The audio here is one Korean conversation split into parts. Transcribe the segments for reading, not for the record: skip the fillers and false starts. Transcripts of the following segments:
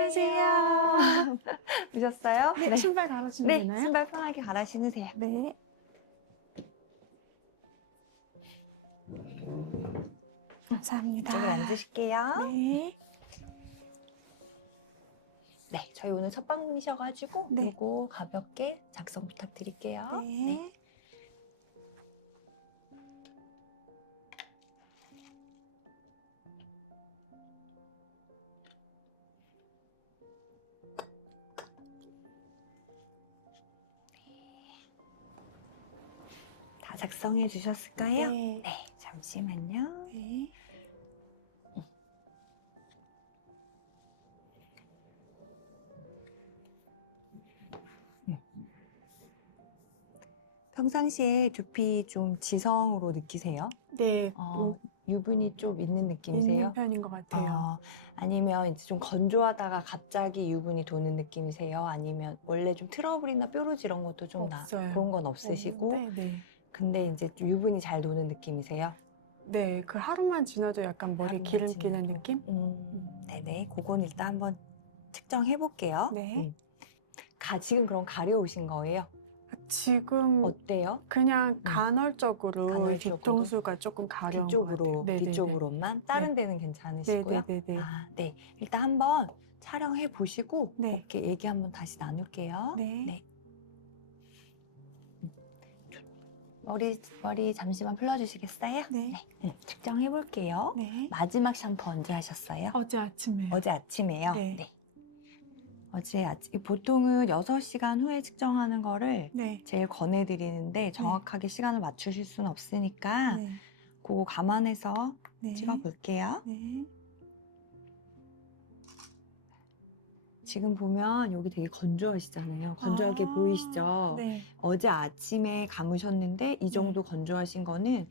안녕하세요. 오셨어요? 네, 신발 갈아주면 네, 되나요? 신발 편하게 갈아 신으세요. 네. 감사합니다. 이쪽으로 앉으실게요. 네. 네, 저희 오늘 첫 방문이셔가지고 네. 요거 가볍게 작성 부탁드릴게요. 네. 다 작성해 주셨을까요? 네. 네, 잠시만요. 네. 평상시에 두피 좀 지성으로 느끼세요? 네. 유분이 좀 있는 느낌이세요? 있는 편인 것 같아요. 아니면 이제 좀 건조하다가 갑자기 유분이 도는 느낌이세요? 아니면 원래 좀 트러블이나 뾰루지 이런 것도 좀 없어요. 그런 건 없으시고 네. 근데 이제 좀 유분이 잘 도는 느낌이세요? 네. 그 하루만 지나도 약간 머리 하루만 기름 끼는 지나도. 느낌? 네네. 그건 일단 한번 측정해 볼게요. 네. 지금 그럼 가려우신 거예요? 지금 어때요? 그냥 간헐적으로 간헐적으로? 뒤통수가 조금 가려운 것 같아요. 뒤쪽으로, 네네네. 뒤쪽으로만? 다른 데는 괜찮으시고요? 네네네네. 네. 일단 한번 촬영해 보시고 네. 이렇게 얘기 한번 다시 나눌게요. 네. 머리 잠시만 풀어주시겠어요? 네. 측정해 볼게요. 네. 마지막 샴푸 언제 하셨어요? 어제 아침에. 어제 아침에요? 네. 어제 아침, 보통은 6시간 후에 측정하는 거를 네. 제일 권해드리는데 정확하게 시간을 맞추실 수는 없으니까 네. 그거 감안해서 네. 찍어볼게요. 네. 지금 보면 여기 되게 건조하시잖아요. 건조하게 보이시죠? 네. 어제 아침에 감으셨는데 이 정도 건조하신 거는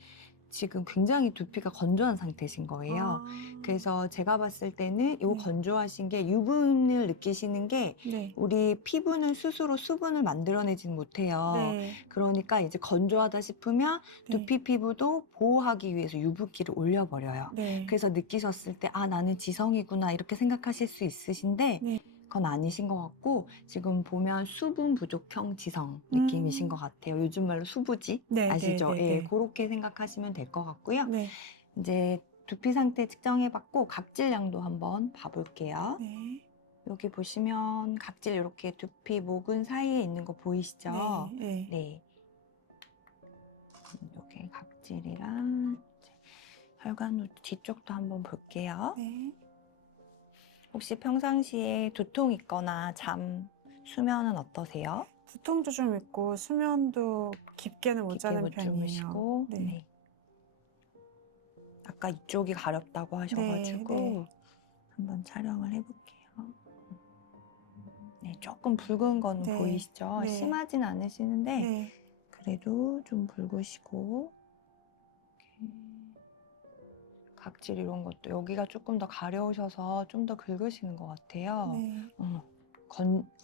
지금 굉장히 두피가 건조한 상태신 거예요. 그래서 제가 봤을 때는 이 네. 건조하신 게 유분을 느끼시는 게 네. 우리 피부는 스스로 수분을 만들어내진 못해요. 네. 그러니까 이제 건조하다 싶으면 네. 두피 피부도 보호하기 위해서 유분기를 올려버려요. 네. 그래서 느끼셨을 때 나는 지성이구나 이렇게 생각하실 수 있으신데 네. 그건 아니신 것 같고 지금 보면 수분 부족형 지성 느낌이신 것 같아요. 요즘 말로 수부지 네, 아시죠? 네, 네, 예, 네. 그렇게 생각하시면 될 것 같고요. 네. 이제 두피 상태 측정해봤고 각질량도 한번 봐볼게요. 네. 여기 보시면 각질 이렇게 두피 모근 사이에 있는 거 보이시죠? 네. 네. 여기 각질이랑 혈관 뒤쪽도 한번 볼게요. 네. 혹시 평상시에 두통 있거나 수면은 어떠세요? 두통도 좀 있고 수면도 깊게는 못 깊게 자는 못 편이에요. 주무시고 네. 아까 이쪽이 가렵다고 하셔가지고 네. 한번 촬영을 해볼게요. 네, 조금 붉은 건 네. 보이시죠? 네. 심하진 않으시는데 네. 그래도 좀 붉으시고 이렇게 각질 이런 것도 여기가 조금 더 가려우셔서 좀 더 긁으시는 것 같아요. 네.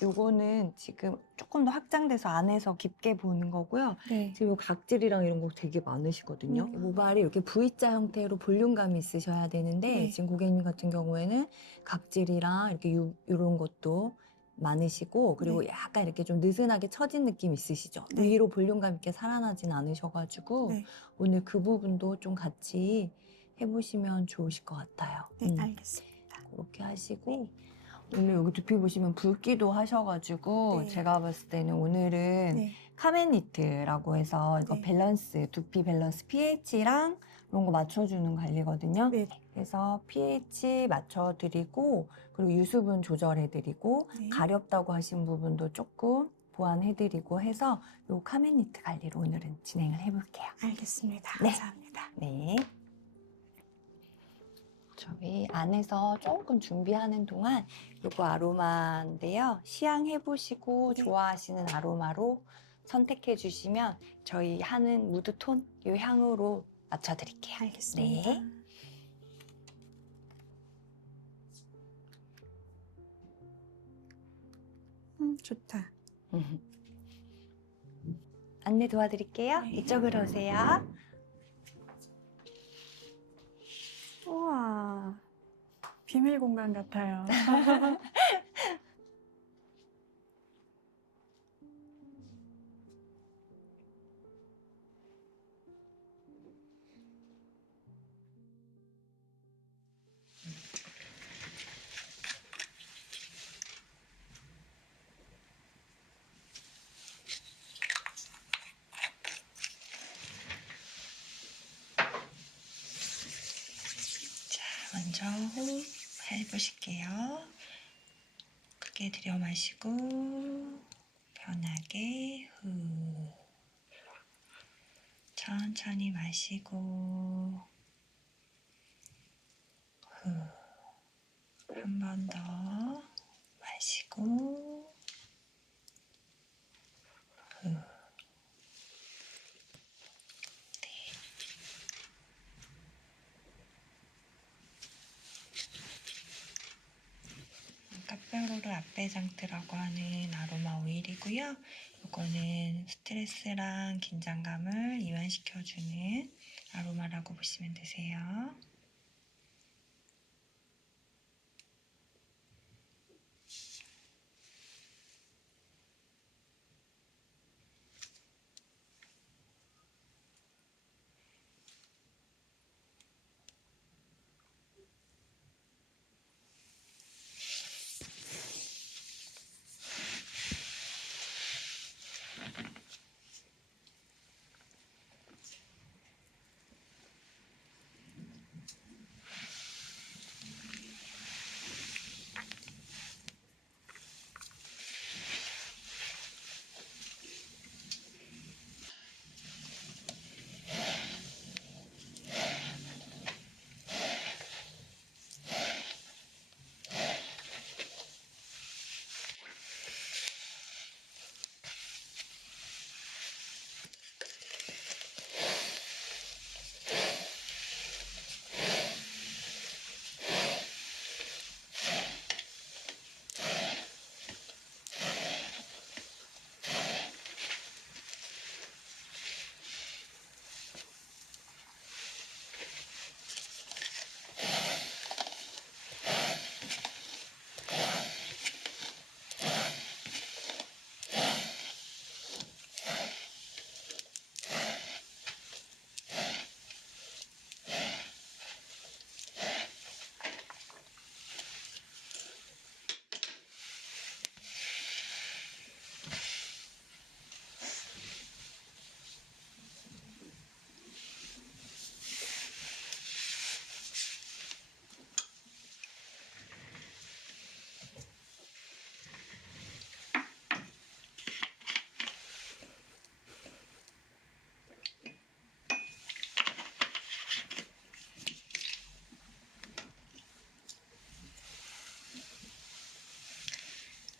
요거는 지금 조금 더 확장돼서 안에서 깊게 보는 거고요. 네. 지금 각질이랑 이런 거 되게 많으시거든요. 모발이 이렇게 V자 형태로 볼륨감이 있으셔야 되는데 네. 지금 고객님 같은 경우에는 각질이랑 이렇게 이런 것도 많으시고 그리고 네. 약간 이렇게 좀 느슨하게 처진 느낌 있으시죠? 네. 위로 볼륨감 있게 살아나진 않으셔가지고 네. 오늘 그 부분도 좀 같이 해보시면 좋으실 것 같아요. 네. 알겠습니다. 그렇게 하시고 오늘 여기 두피 보시면 붉기도 하셔가지고 네. 제가 봤을 때는 오늘은 네. 카멘니트라고 해서 이거 네. 밸런스, 두피 밸런스 pH랑 이런 거 맞춰주는 관리거든요. 네. 그래서 pH 맞춰드리고 그리고 유수분 조절해드리고 네. 가렵다고 하신 부분도 조금 보완해드리고 해서 요 카멘니트 관리로 오늘은 진행을 해볼게요. 알겠습니다. 네. 감사합니다. 네. 저희 안에서 조금 준비하는 동안 요거 아로마인데요. 시향해보시고 네. 좋아하시는 아로마로 선택해 주시면 저희 하는 무드톤 요 향으로 맞춰드릴게요. 알겠습니다. 네. 좋다. 안내 도와드릴게요. 네. 이쪽으로 오세요. 우와. 비밀 공간 같아요. 먼저 호흡 해보실게요. 크게 들여 마시고 편하게 후. 천천히 마시고 후. 한 번 더 마시고 후. 카페로르 아페장트라고 하는 아로마 오일이고요. 이거는 스트레스랑 긴장감을 이완시켜주는 아로마라고 보시면 되세요.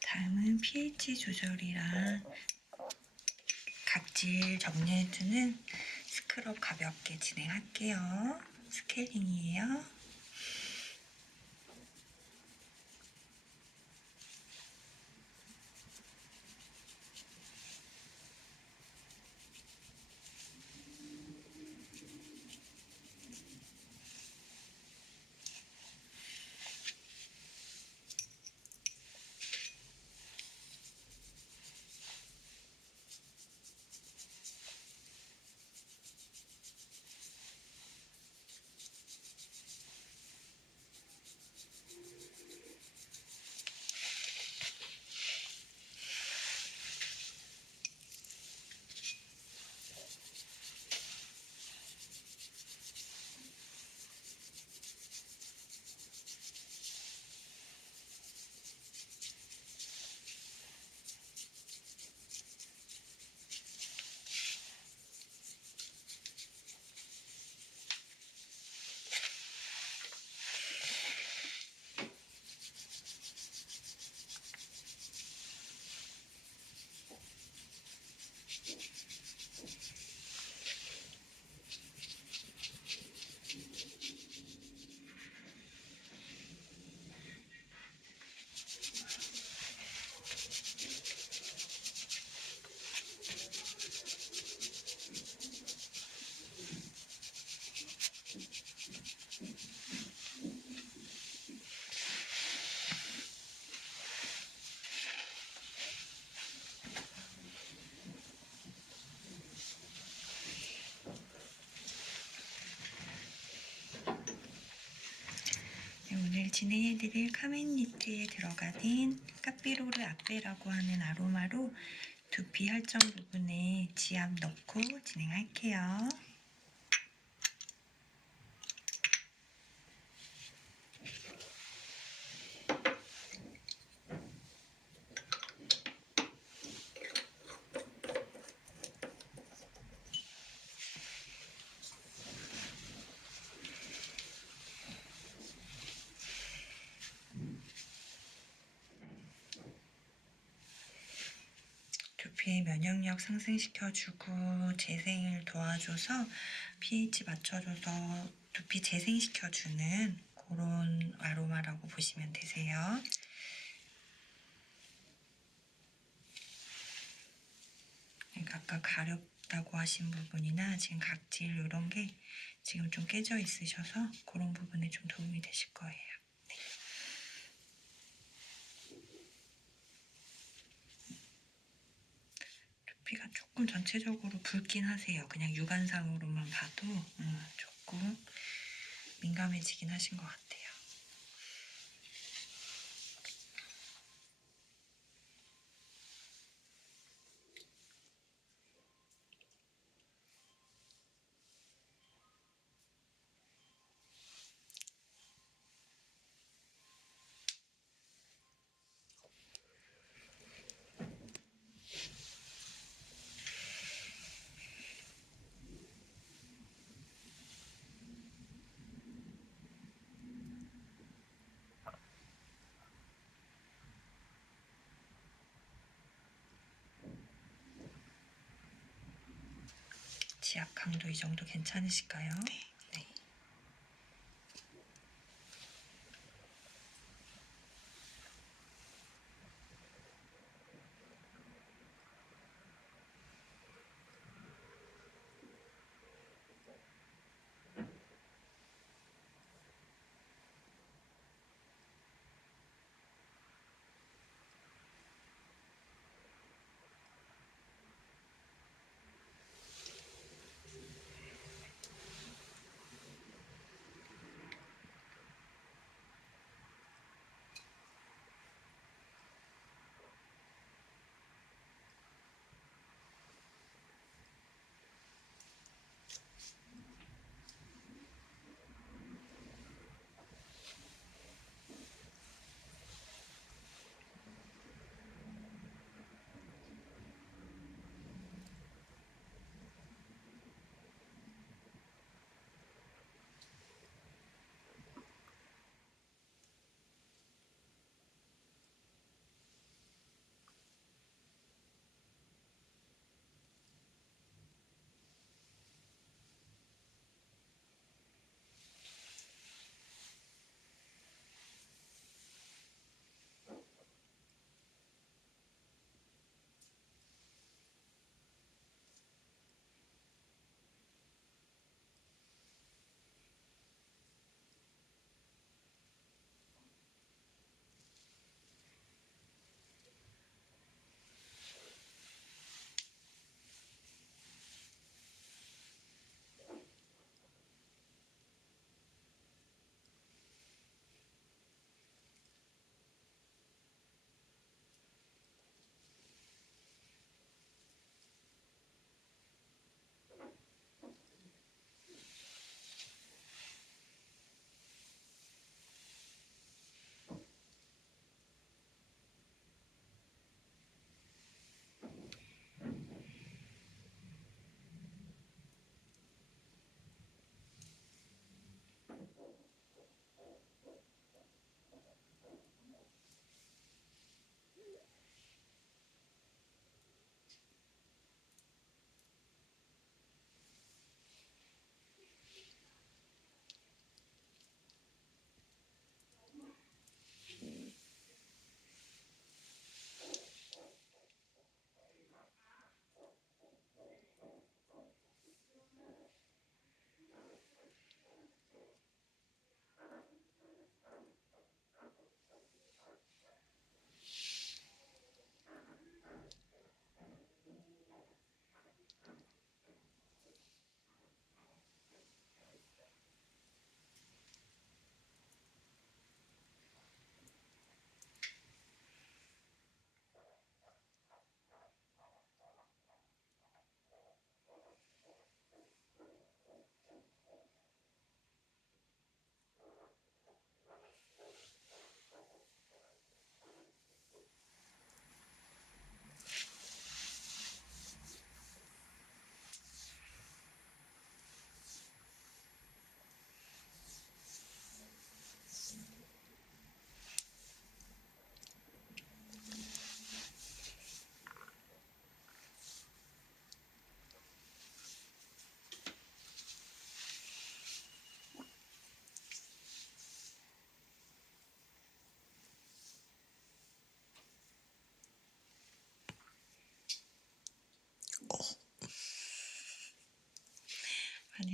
다음은 pH 조절이랑 각질 정리해주는 스크럽 가볍게 진행할게요. 스케일링이에요. 오늘 진행해드릴 카멘니트에 들어가는 카피로르 아페라고 하는 아로마로 두피 혈전 부분에 지압 넣고 진행할게요. 두피의 면역력 상승시켜주고 재생을 도와줘서 pH 맞춰줘서 두피 재생시켜주는 그런 아로마라고 보시면 되세요. 그러니까 아까 가렵다고 하신 부분이나 지금 각질 이런 게 지금 좀 깨져 있으셔서 그런 부분에 좀 도움이 되실 거예요. 네. 두피가 조금 전체적으로 붉긴 하세요. 그냥 육안상으로만 봐도 조금 민감해지긴 하신 것 같아요. 지압 강도 이 정도 괜찮으실까요? 네. 네.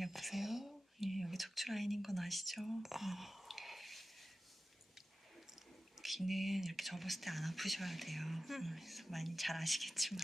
여보세요? 예, 여기 척추 라인인 건 아시죠? 귀는 이렇게 접었을 때 안 아프셔야 돼요. 그래서 많이 잘 아시겠지만.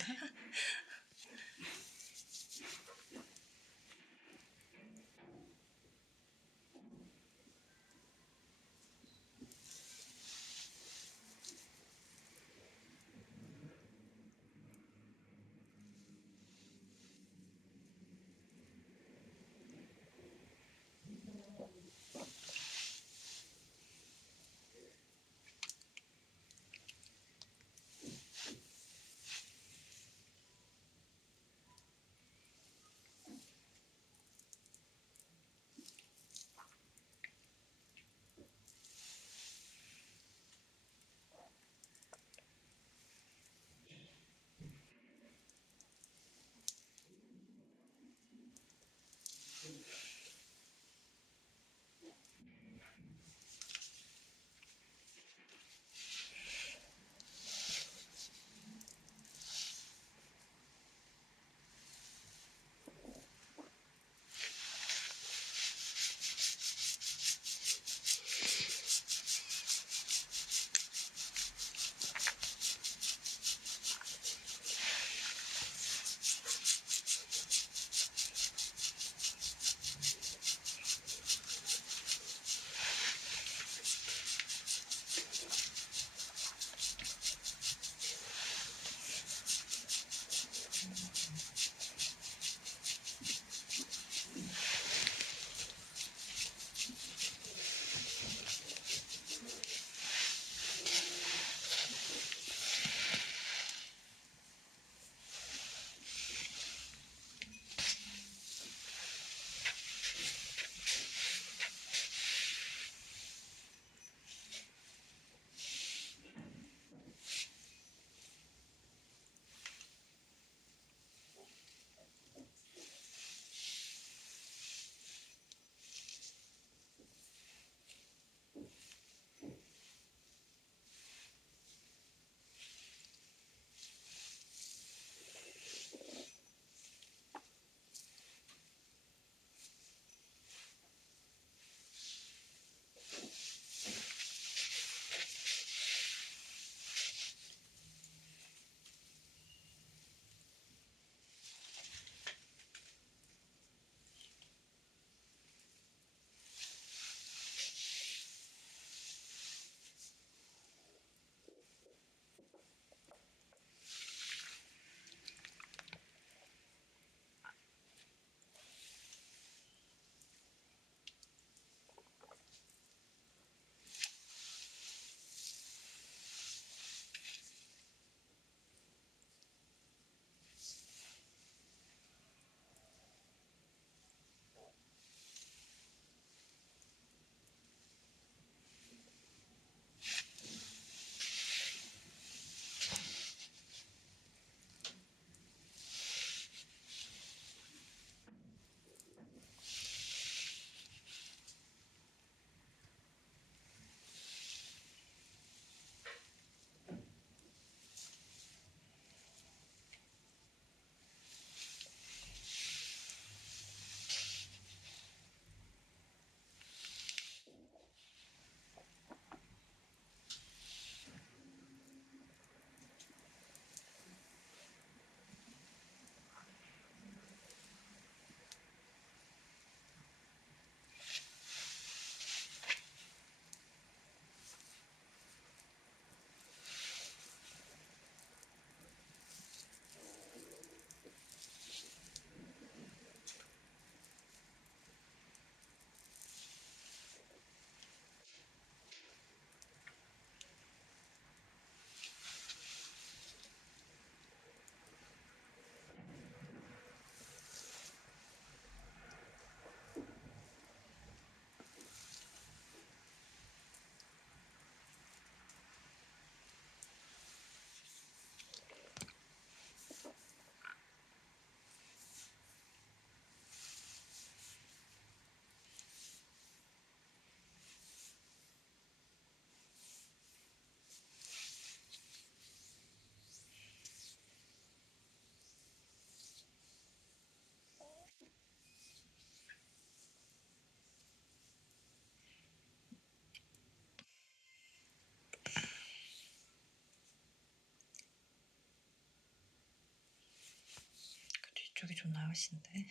이쪽이 좀 나으신데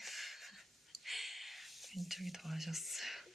왼쪽이 더 하셨어요.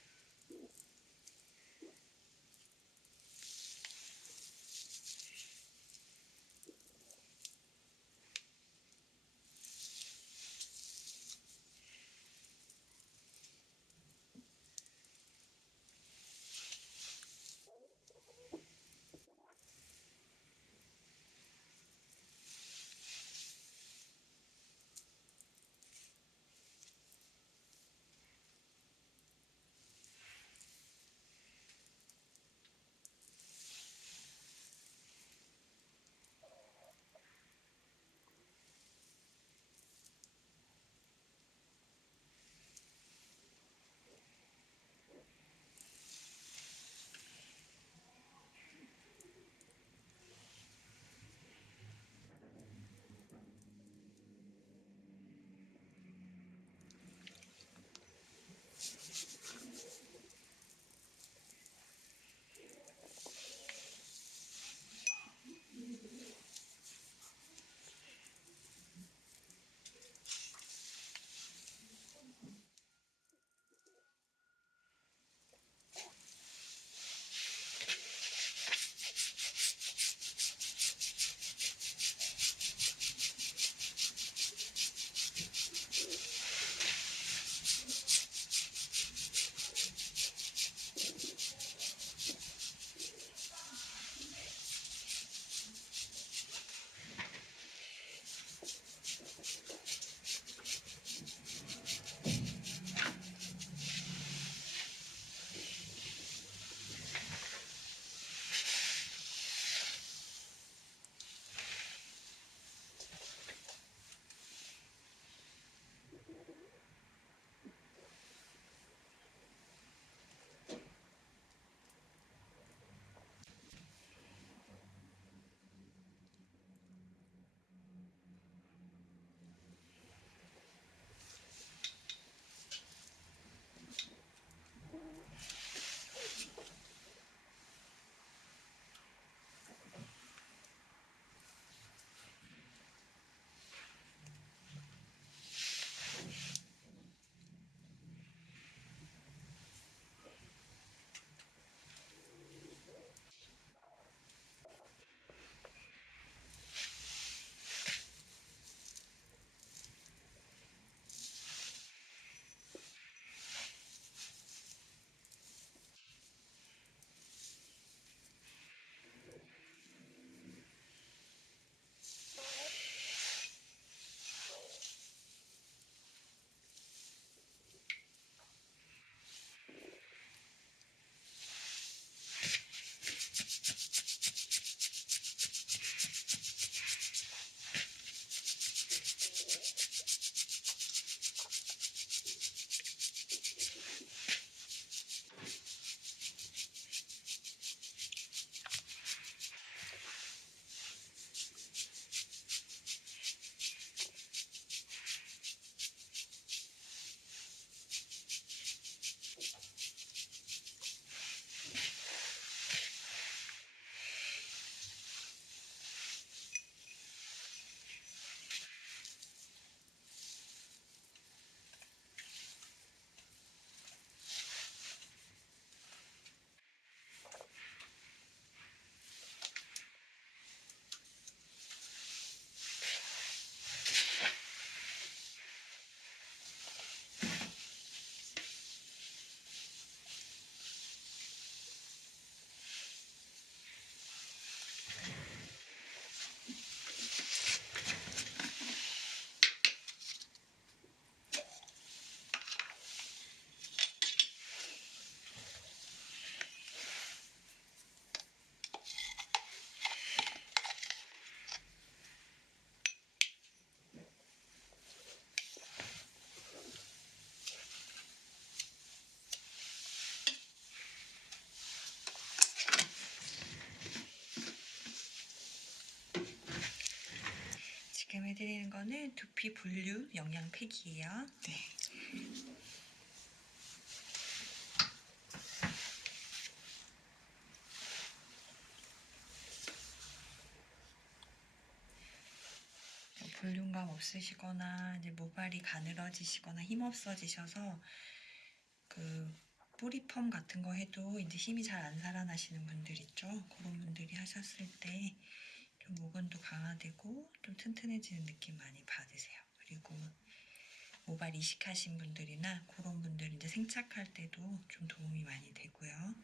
지금 해드리는 거는 두피 볼륨 영양팩이에요. 네. 볼륨감 없으시거나 이제 모발이 가늘어지시거나 힘 없어지셔서 그 뿌리펌 같은 거 해도 이제 힘이 잘 안 살아나시는 분들 있죠. 그런 분들이 하셨을 때 좀 모근도 강화되고 좀 튼튼해지는 느낌 많이 받으세요. 그리고 모발 이식하신 분들이나 그런 분들 이제 생착할 때도 좀 도움이 많이 되고요.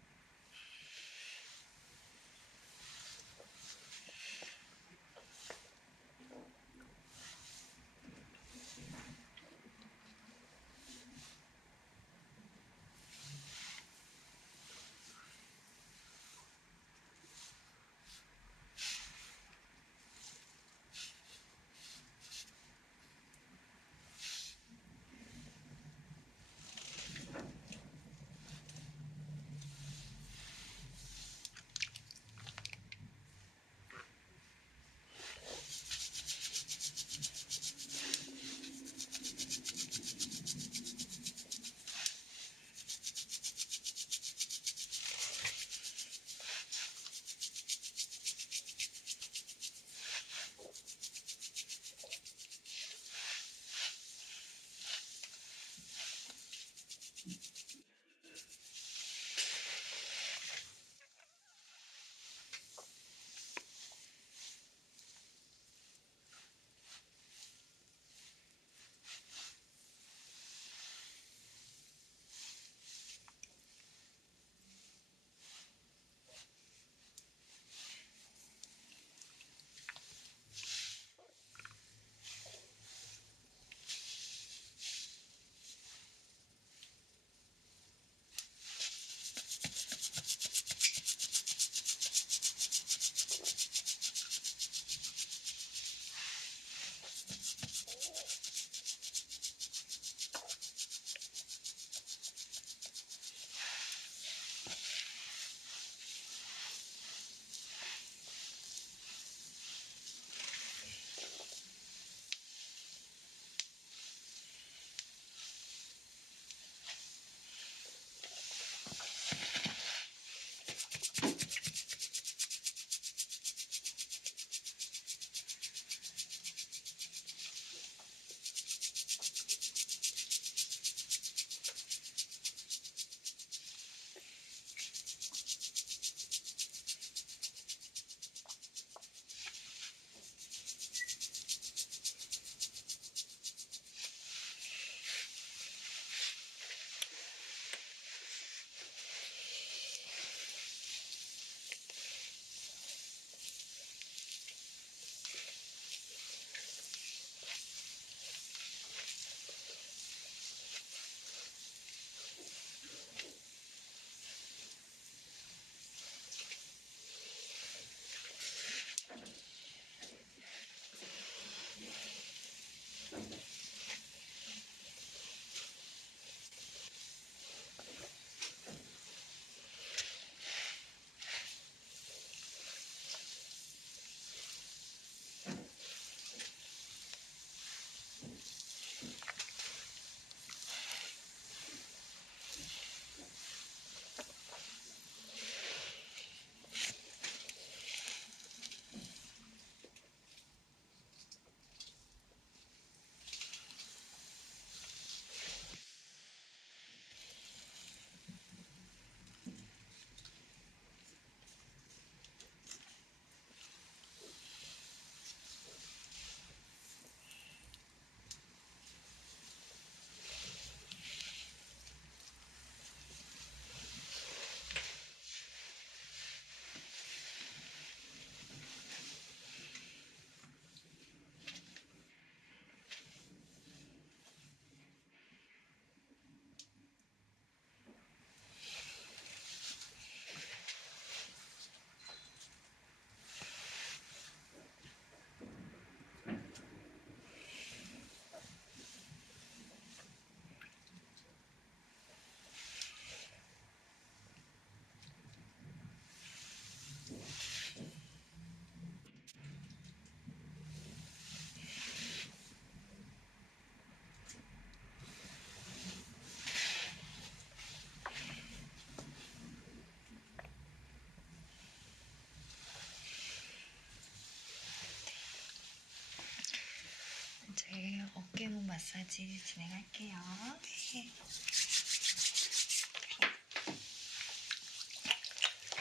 마사지 진행할게요. 네.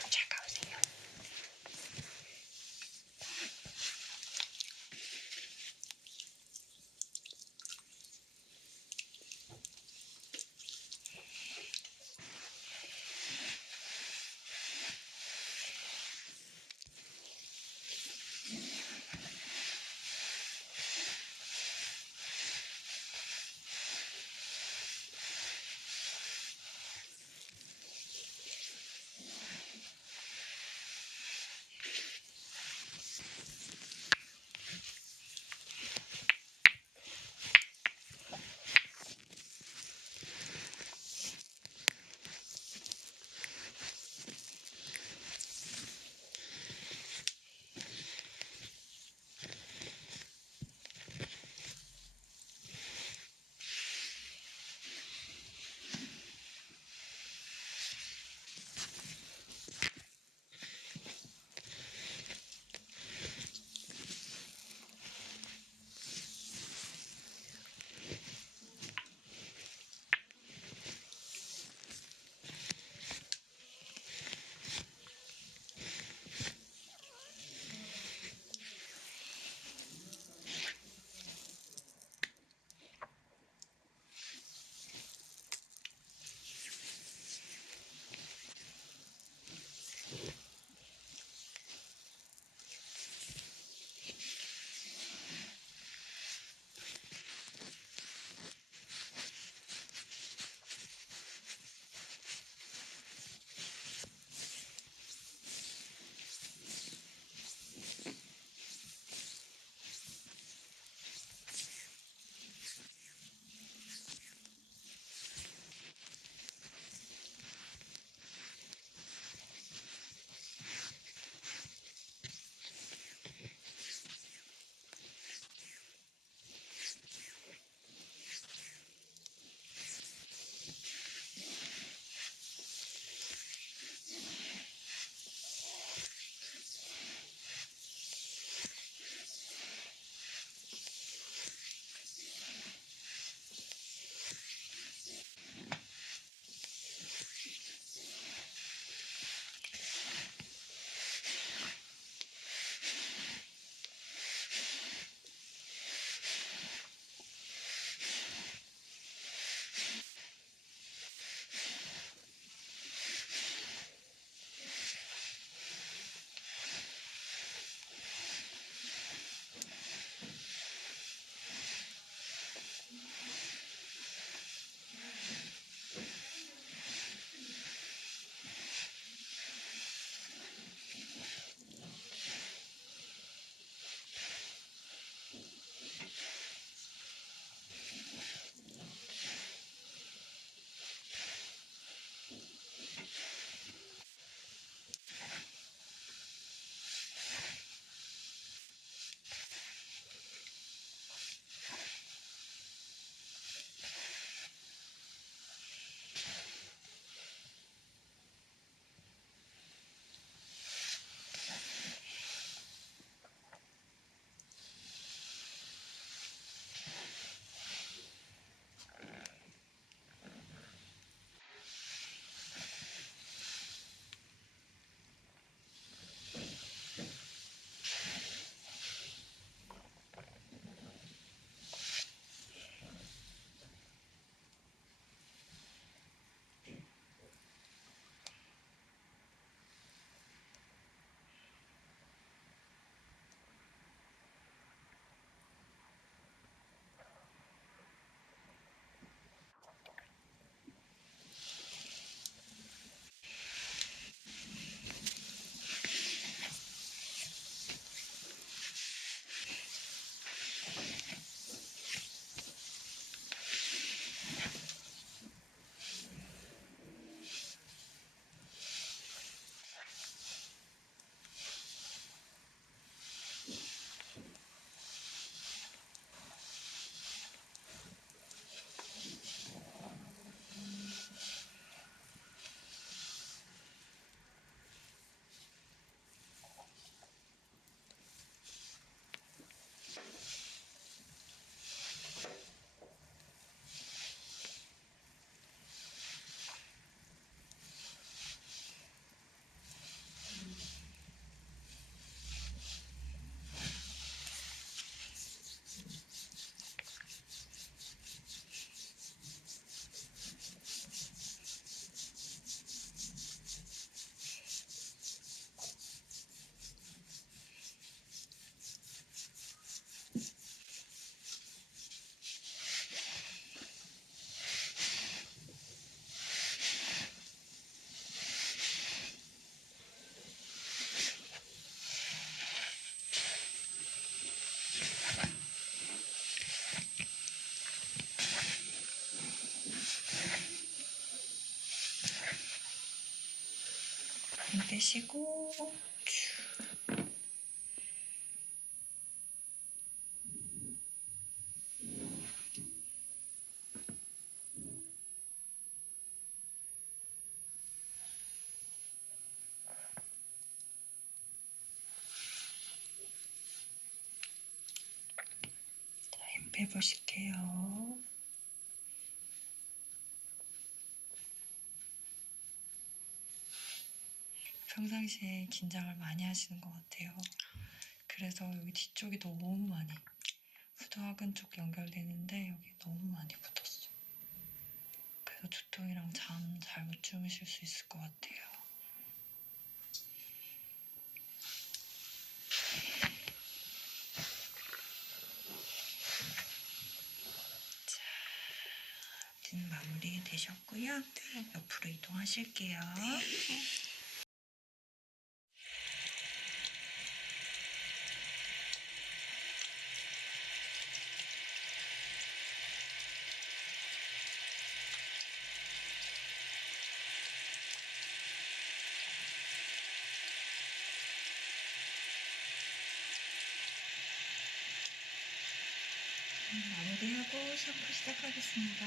잘 가보세요. 숨 빼시고 쭉. 자, 힘 빼보실게요. 평상시에 긴장을 많이 하시는 것 같아요. 그래서 여기 뒤쪽이 너무 많이, 후두하근 쪽 연결되는데 여기 너무 많이 붙었어. 그래서 두통이랑 잠 잘 못 주무실 수 있을 것 같아요. 자, 이제는 마무리 되셨고요. 옆으로 이동하실게요. 마무리하고 샤프 시작하겠습니다.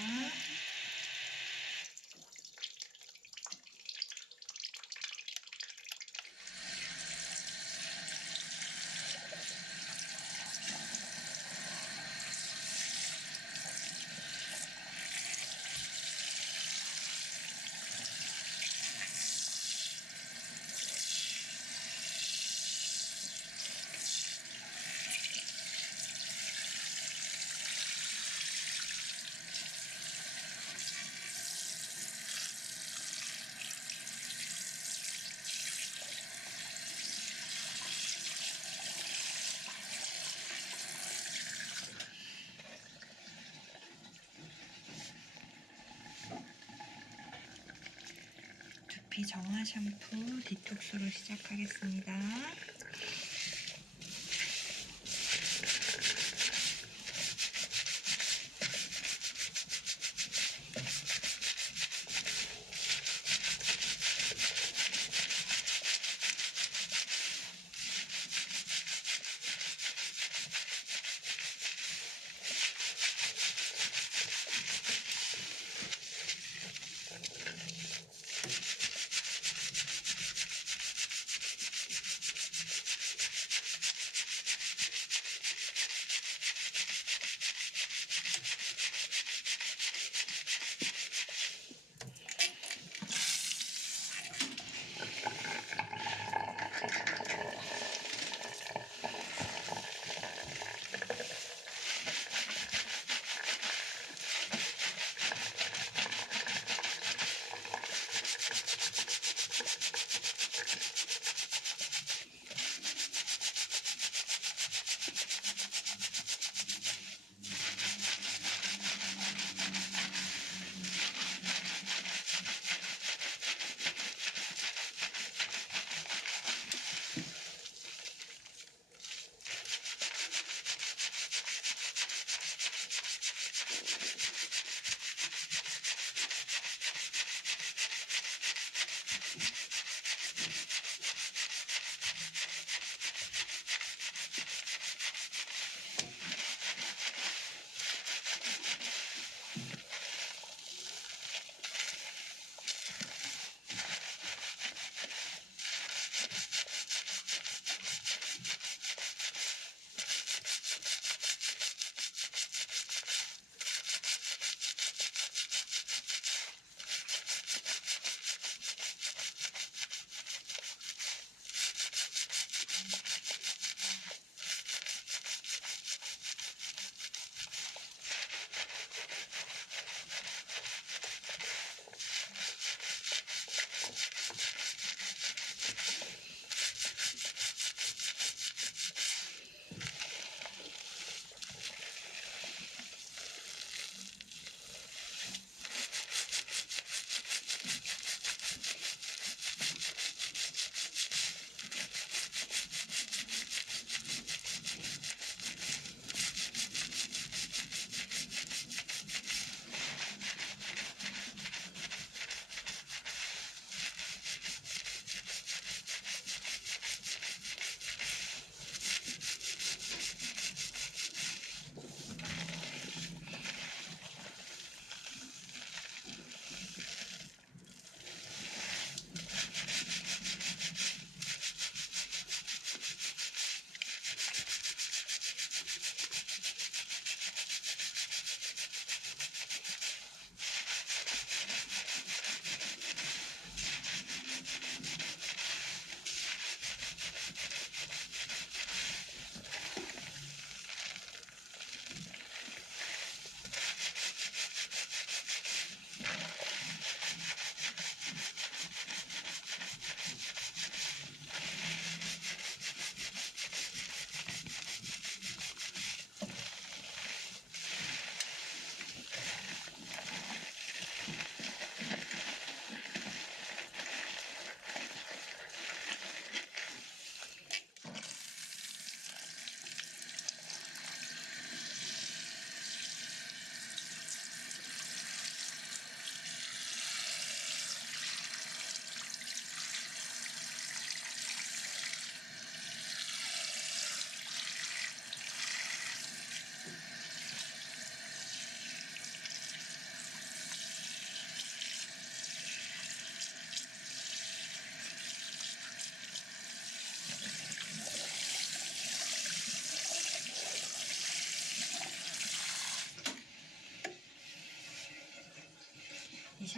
두피 정화 샴푸 디톡스로 시작하겠습니다.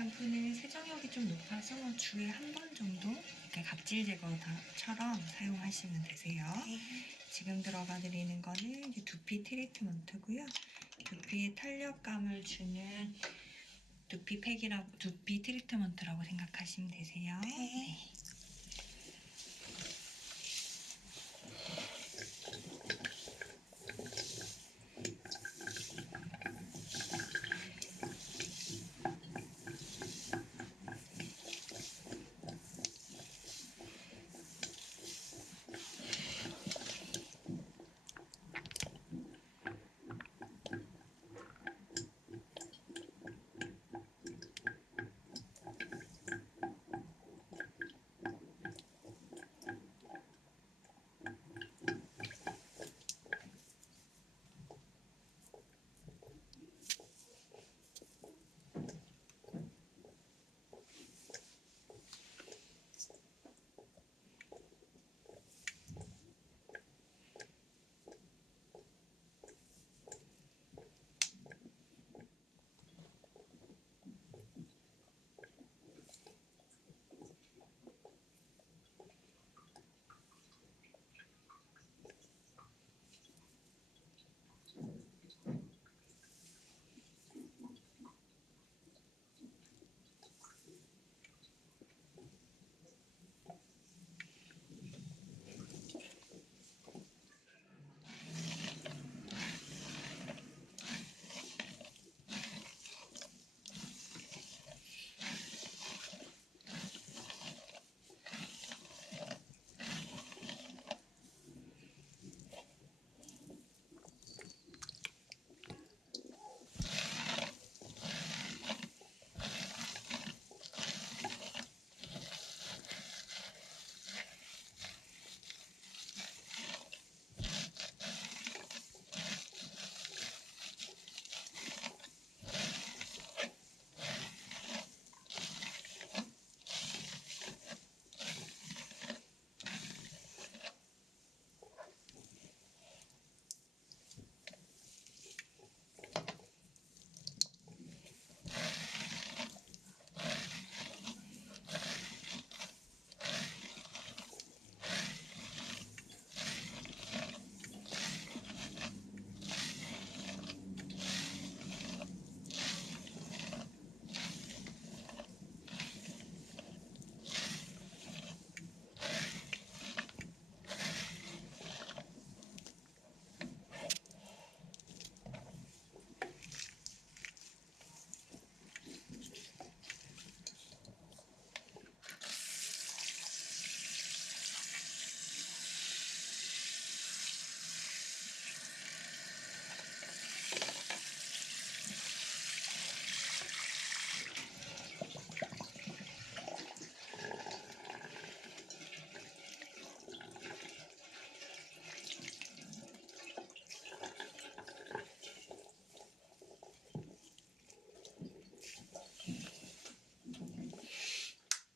샴푸는 세정력이 좀 높아서 주에 한 번 정도 이렇게 각질 제거처럼 사용하시면 되세요. 지금 들어가 드리는 거는 이제 두피 트리트먼트고요. 두피에 탄력감을 주는 두피 트리트먼트라고 생각하시면 되세요. 네.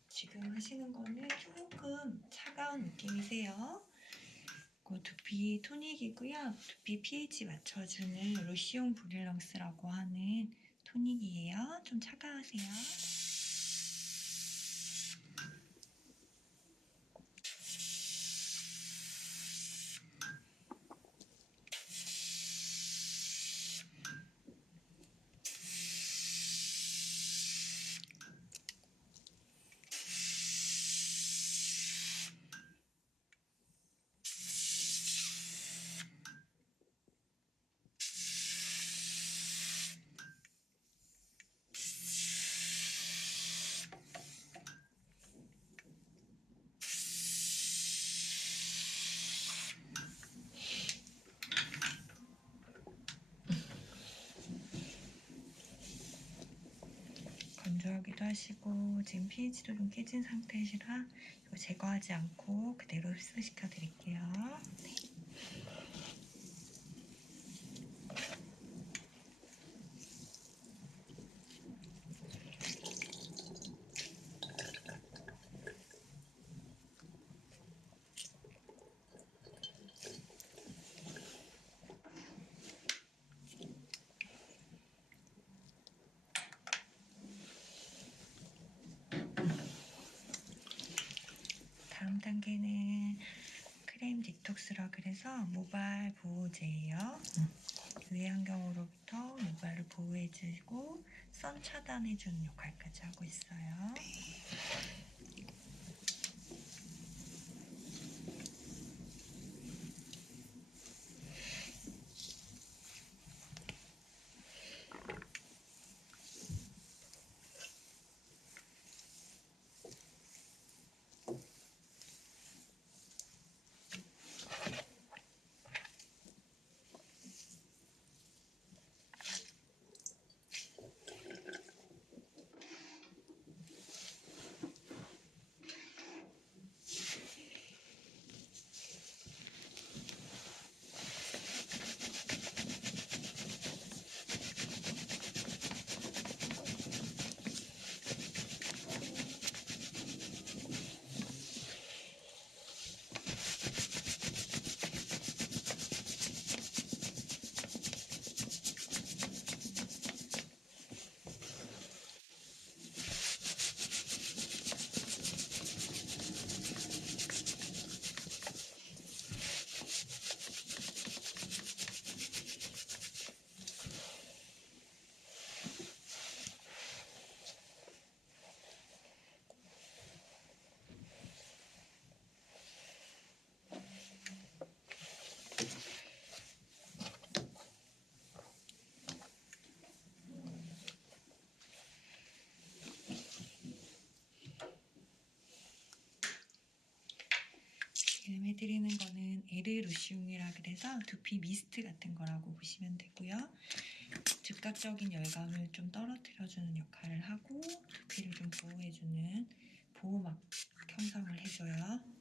지금 하시는 거는 조금 차가운 느낌이세요. 그 두피 토닉이고요. 두피 pH 맞춰주는 루시온 브릴랑스라고 하는 토닉이에요. 좀 차가우세요. 건조하기도 하시고 지금 pH도 좀 깨진 상태시라 이거 제거하지 않고 그대로 흡수시켜 드릴게요. 네. 다음 단계는 크림 디톡스라 그래서 모발 보호제예요. 유해환경으로부터 모발을 보호해주고 선 차단해주는 역할까지 하고 있어요. 지금 해드리는 거는 에르루시움이라 그래서 두피 미스트 같은 거라고 보시면 되고요. 즉각적인 열감을 좀 떨어뜨려주는 역할을 하고 두피를 좀 보호해주는 보호막 형성을 해줘요.